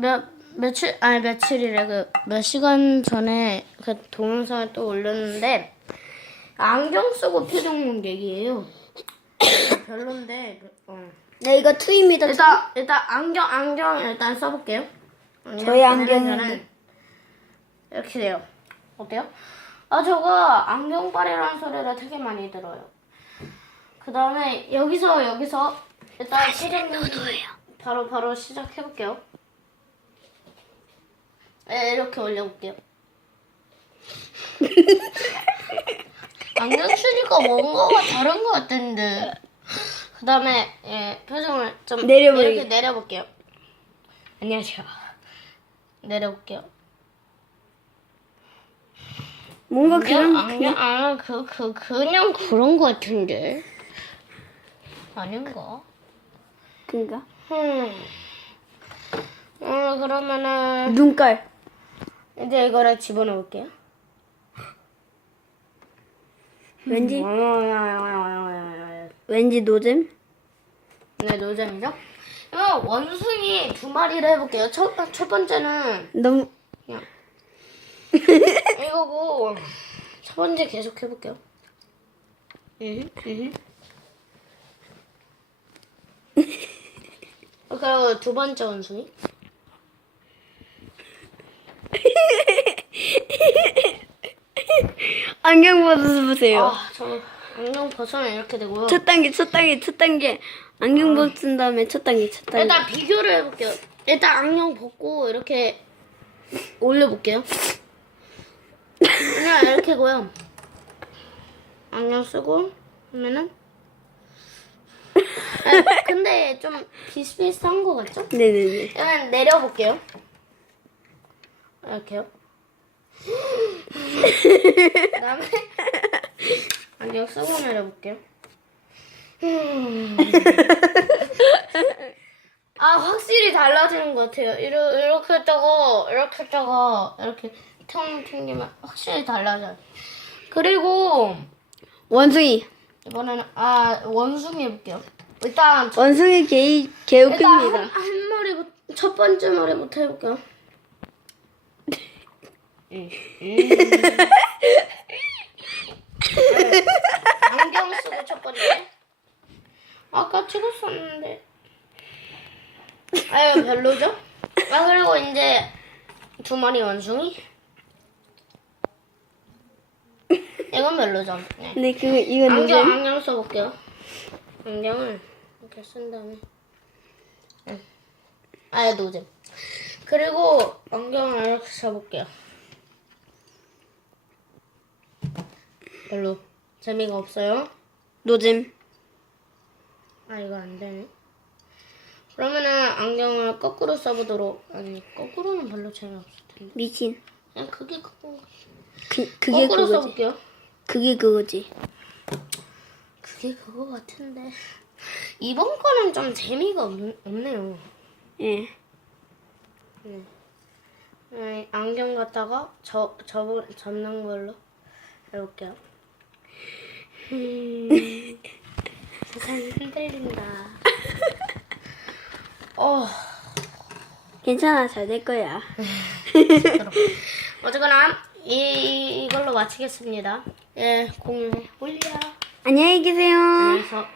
몇 며칠 아니 며칠이래 그 몇 시간 전에 그 동영상을 또 올렸는데 안경 쓰고 표정 연기예요. 별론데 어. 네, 이거 투입니다. 일단 일단 안경 안경 일단 써볼게요. 안경 저희 안경은 이렇게 돼요. 어때요? 아 저거 안경빨이라는 소리를 되게 많이 들어요. 그 다음에 여기서 여기서 일단 연기 바로 바로 시작해 볼게요. 네, 이렇게 올려볼게요. 안경 쓰니까 뭔가가 다른 것 같은데. 그 다음에 예, 표정을 좀 내려버리기. 이렇게 내려볼게요. 안녕하세요. 내려볼게요. 뭔가 안경 그런 안경 아그 그 그냥 그런 것 같은데. 아닌가? 그인가? 음. 어 그러면은 눈깔. 이제 이거를 집어넣을게요. 왠지 네, 왠지 노잼? 노잼이죠? 이거 원숭이 두 마리를 해볼게요. 첫, 첫 번째는 너무 그냥 이거고 첫 번째 계속 해볼게요. 음, 음. 어, 그리고 두 번째 원숭이. 안경 벗어 보세요. 아, 저 안경 벗으면 이렇게 되고요. 첫 단계, 첫 단계, 첫 단계. 안경 벗은 다음에 첫 단계, 첫 단계. 일단 비교를 해볼게요. 일단 안경 벗고 이렇게 올려볼게요. 그냥 이렇게고요. 안경 쓰고 하면은 아, 근데 좀 비슷비슷한 거 같죠? 네네네. 그냥 내려볼게요. 이렇게요. 그다음에 안경 쓰고 내려볼게요. 아 확실히 달라지는 것 같아요. 이러, 이렇게 했다가 이렇게 했다가 이렇게 텅 튕기면 확실히 달라져요. 그리고 원숭이. 이번에는 아 원숭이 해볼게요. 일단 저- 원숭이 개, 일단 개웃깁니다. 한, 한 머리부터 첫 번째 머리부터 해볼게요. 음, 안경 쓰고 첫 번째. 아까 찍었었는데. 아유 별로죠? 아 그리고 이제 두 마리 원숭이. 이건 별로죠. 네. 근데 그거, 이거 안경 노잼? 안경 써볼게요. 안경을 이렇게 쓴 다음에. 응. 아예 노잼. 그리고 안경을 이렇게 써볼게요. 별로 재미가 없어요. 노잼. 아 이거 안 되네. 그러면은 안경을 거꾸로 써보도록 아니 거꾸로는 별로 재미없을 텐데. 미친. 그냥 그게 거꾸로. 그, 그게 거꾸로 그거지. 써볼게요. 그게 그거지. 그게 그거 같은데 이번 거는 좀 재미가 없, 없네요. 예. 네, 안경 갖다가 저 접을 접는 걸로 해볼게요. 음, 세상이 흔들린다. 어, 괜찮아, 잘 될 거야. 어쨌거나 이 이걸로 마치겠습니다. 예, 공유해 올려. 안녕히 계세요. 그래서